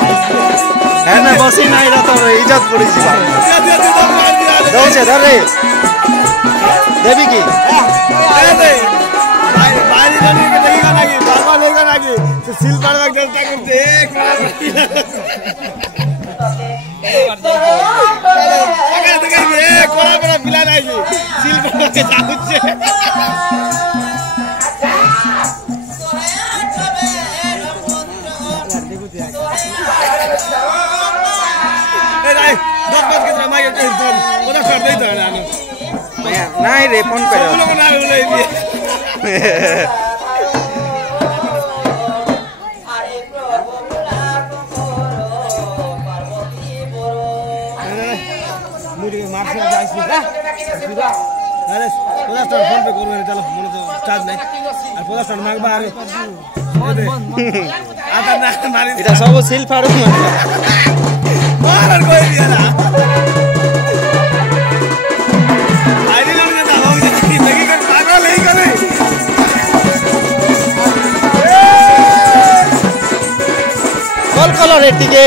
हेर्न बसी नै र त इज्जत पुडिछ दौचे धरे देवी की भाई जाने के लेगा ना कि बाबा लेगा ना कि तो सिल पड़वा गलता करते एक अगर देखिए ये कोला बड़ा पिला नहीं जी सिल पड़वा के जाऊ छे ए भाई 10 बजे के ड्रामा के फोन ओदा कर दे त नानी नहीं रे फोन पे सब लोग ना बोले दिए मुझे मार्शल जाइस ना अरे 50 फोन पे करू चलो मन तो चार्ज नहीं और 50 मांग बाहर आता ना मारी इटा सब सिल फाडु मार कोई दिया ना आईडी लोग ने दावा कि जिंदगी का पागल नहीं करे कल कलर एटिके